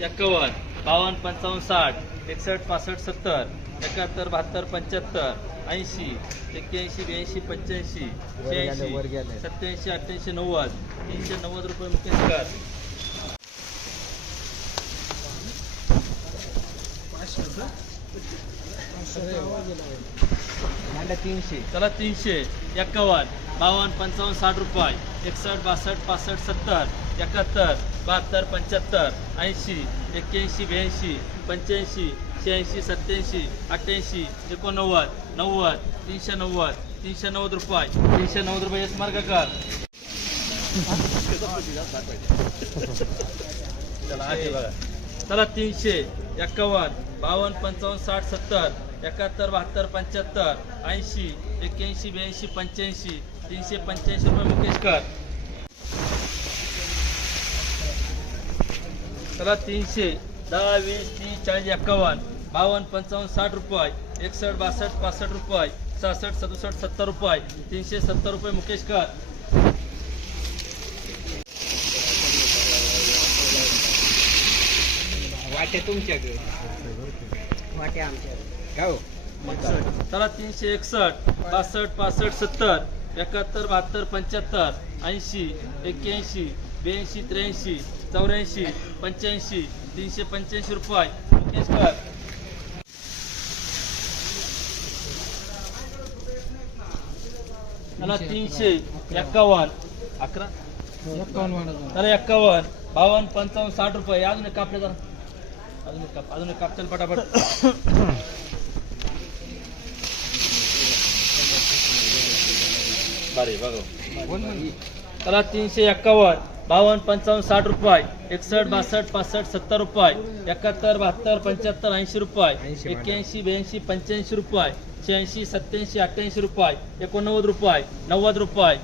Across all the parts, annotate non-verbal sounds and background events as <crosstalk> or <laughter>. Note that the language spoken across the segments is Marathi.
एक्कावन्न बावन्न पंचावन्न साठ एकसष्ट पासष्ट सत्तर एकाहत्तर बहात्तर पंच्याहत्तर ऐंशी एक्क्याऐंशी ब्याऐंशी पंच्याऐंशी शहाऐंशी. सत्याऐंशी अठ्ठ्याऐंशी नव्वद तीनशे नव्वद रुपये मुकेश कर तीनशे चला तीनशे एक्कावन्न बावन्न पंचावन्न साठ रुपये एकसष्ट बासष्ट पासष्ट सत्तर एकाहत्तर बहात्तर पंच्याहत्तर ऐंशी एक्क्याऐंशी ब्याऐंशी पंच्याऐंशी शहाऐंशी सत्याऐंशी अठ्ठ्याऐंशी एकोणनव्वद नव्वद तीनशे नव्वद तीनशे नव्वद रुपये तीनशे नव्वद रुपये यश मार्ग कर चला आहे चला तीनशे एक्कावन्न बावन्न पंचावन्न साठ सत्तर एकाहत्तर बहात्तर पंच्याहत्तर ऐंशी एक्क्याऐंशी ब्याऐंशी पंच्याऐंशी तीनशे पंच्याऐंशी रुपये मुकेश कर. चला तीनशे दहा वीस तीस चाळीस एक्कावन्न बावन्न पंचावन्न साठ रुपये एकसष्ट बासष्ट पासष्ट रुपये सहासष्ट सदुसष्ट सत्तर रुपये तीनशे सत्तर रुपये मुकेश कर. वाटे तुमच्याकडे. वाटे आमच्याकडे. चला तीनशे एकसष्ट बासष्ट पासष्ट सत्तर एकाहत्तर बहात्तर पंच्याहत्तर ऐंशी एक्क्याऐंशी ब्याऐंशी त्र्याऐंशी चौऱ्याऐंशी पंच्याऐंशी तीनशे पंच्याऐंशी रुपये. मुकेश कर. चला तीनशे एक्कावन्न अकरा. चला एक्कावन्न बावन्न पंचावन्न साठ रुपये. अजून एक कापले जरा. अजून एक काप अजून एक काप. चल पटापट. <coughs> बरे बघा. चला तीनशे एक्कावन्न बावन्न पंचावन्न साठ रुपये एकसष्ट बासष्ट पासष्ट सत्तर रुपये एकाहत्तर बहात्तर पंच्याहत्तर ऐंशी रुपये. एक्क्याऐंशी ब्याऐंशी पंच्याऐंशी रुपये शहाऐंशी सत्याऐंशी अठ्ठ्याऐंशी रुपये एकोणनव्वद रुपये नव्वद रुपये.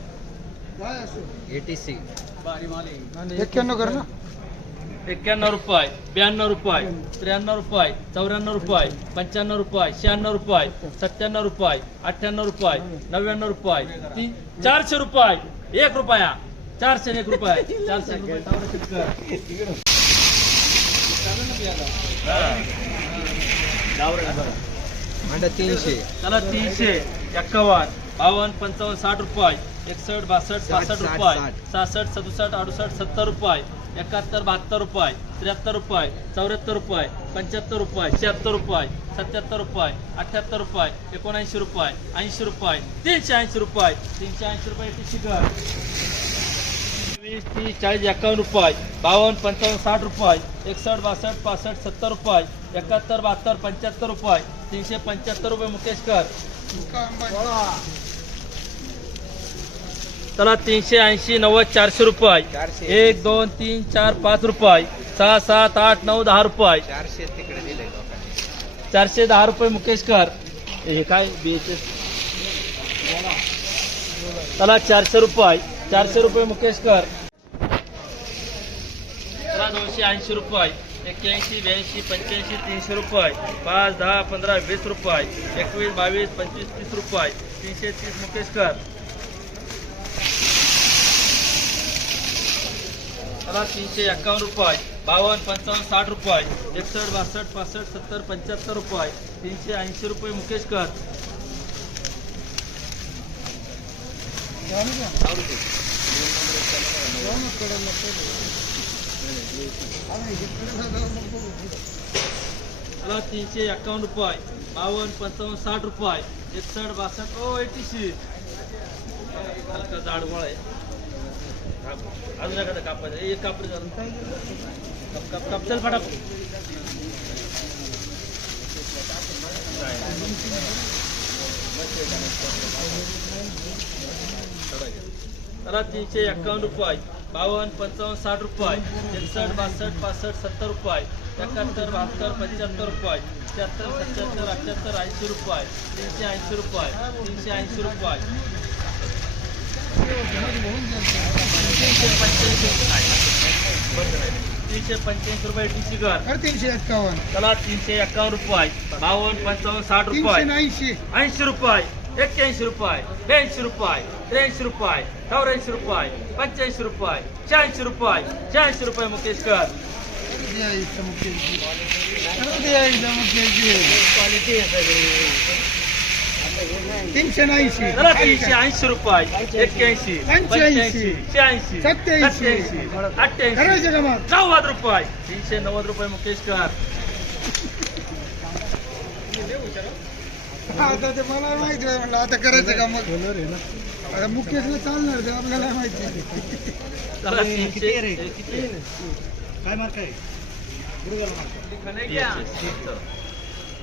एक्क्याण्णव कर ना. एक्क्याण्णव रुपये ब्याण्णव रुपये त्र्याण्णव रुपये चौऱ्याण्णव रुपये पंच्याण्णव रुपये शहाण्णव रुपये सत्त्याण्णव रुपये अठ्ठ्याण्णव रुपये नव्याण्णव रुपये तीन चारशे रुपये एक रुपया. चारशे एक रुपये. <laughs> चारशे एक रुपये. तीनशे. चला तीनशे. एक्कावन्न. बावन्न पंचावन्न साठ रुपये. एकसष्ट बासष्ट साठ, रुपये. सहासष्ट सदुसष्ट अडुसष्ट सत्तर रुपये. एकाहत्तर बहात्तर रुपये. त्र्याहत्तर रुपये. चौऱ्याहत्तर रुपये. पंच्याहत्तर रुपये. शहात्तर रुपये. सत्याहत्तर रुपये. अठ्ठ्याहत्तर रुपये. एकोणऐंशी रुपये. ऐंशी रुपये. तीनशे ऐंशी रुपये. तीनशे ऐंशी रुपये ती कर वीस तीस चाळीस एक्कावन्न रुपये. बावन्न पंचावन्न साठ रुपये. एकसष्ट बासष्ट पासष्ट सत्तर रुपये. एकाहत्तर बहात्तर पंच्याहत्तर रुपये. तीनशे पंच्याहत्तर रुपये मुकेश कर. चला तीनशे ऐंशी नव्वद चारशे रुपये. एक दोन तीन चार पाच रुपये. सहा सात आठ नऊ दहा रुपये. चारशे तिकडे दिले चारशे दहा रुपये मुकेश कर. हे काय बीएचएस चला चारशे रुपये. चारशे रुपये मुकेश कर. अकरा दोनशे ऐंशी रुपये एक्क्याऐंशी ब्याऐंशी पंच्याऐंशी तीनशे रुपये पाच दहा पंधरा वीस रुपये एकवीस बावीस पंचवीस तीस रुपये तीनशे तीस मुकेश कर. तीनशे एक्कावन्न रुपये बावन्न पंचावन्न साठ रुपये एकसष्ट बासष्ट पासष्ट सत्तर पंच्याहत्तर रुपये तीनशे ऐंशी रुपये मुकेश कर. चला तीनशे एक्कावन्न रुपये बावन्न पंचावन्न साठ रुपये एकसष्ट बासष्ट ओ एटीशी हलका जाड वळ आहे अजून कापायचं एक कापड झालं कप कप कप चल चला तीनशे एक्कावन्न रुपये. बावन्न पंचावन्न साठ रुपये. एकसष्ट बासष्ट पासष्ट सत्तर रुपये. एकाहत्तर बहात्तर पंच्याहत्तर रुपये. शहात्तर सत्याहत्तर अठ्ठ्याहत्तर ऐंशी रुपये. तीनशे ऐंशी रुपये. तीनशे ऐंशी रुपये. तीनशे पंच्याऐंशी तीनशे पंच्याऐंशी रुपये टी सी कर तीनशे एक्कावन्न. चला तीनशे एक्कावन्न रुपये. बावन्न पंचावन्न साठ रुपये. ऐंशी. ऐंशी रुपये. एक्क्याऐंशी रुपये ब्याऐंशी रुपये त्र्याऐंशी रुपये चौऱ्याऐंशी रुपये पंच्याऐंशी रुपये शहाऐंशी रुपये शहाऐंशी रुपये मुकेश कर या इथं मुख्याची परत या इथं मुख्याची तीनशे ऐंशी चला तीनशे ऐंशी रुपये एक्क्याऐंशी पंच्याऐंशी, शहाऐंशी सत्याऐंशी. अठ्ठ्याऐंशी करायचे का मग नव्वद रुपये तीनशे नव्वद रुपये मुकेश कर हा, आता ते मला माहिती आहे म्हणलं. आता करायचं का मग? आता मुख्यसला चालणार ते आपल्याला माहिती. आहे. काय मार्क आहे?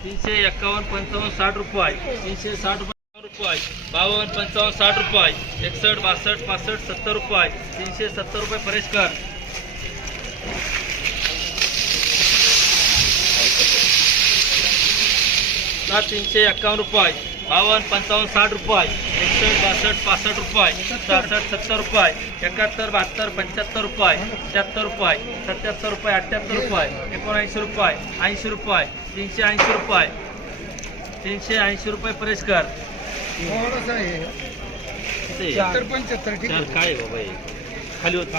तीनशे एक्कावन्न पंचावन्न साठ रुपये. तीनशे साठ रुपये रुपये. बावन्न पंचावन्न साठ रुपये. एकसष्ट बासष्ट पासष्ट सत्तर रुपये. तीनशे सत्तर रुपये परेश कर ना तीनशे एक्कावन्न रुपये बावन्न पंचावन्न साठ रुपये एकसष्ट बासष्ट पासष्ट रुपये सहासष्ट सत्तर रुपये एकाहत्तर बहात्तर पंच्याहत्तर रुपये शहात्तर रुपये सत्याहत्तर रुपये अठ्ठ्याहत्तर रुपये एकोणऐंशी रुपये ऐंशी रुपये तीनशे ऐंशी रुपये. तीनशे ऐंशी रुपये परेश कर. काय बाबा? खाली होत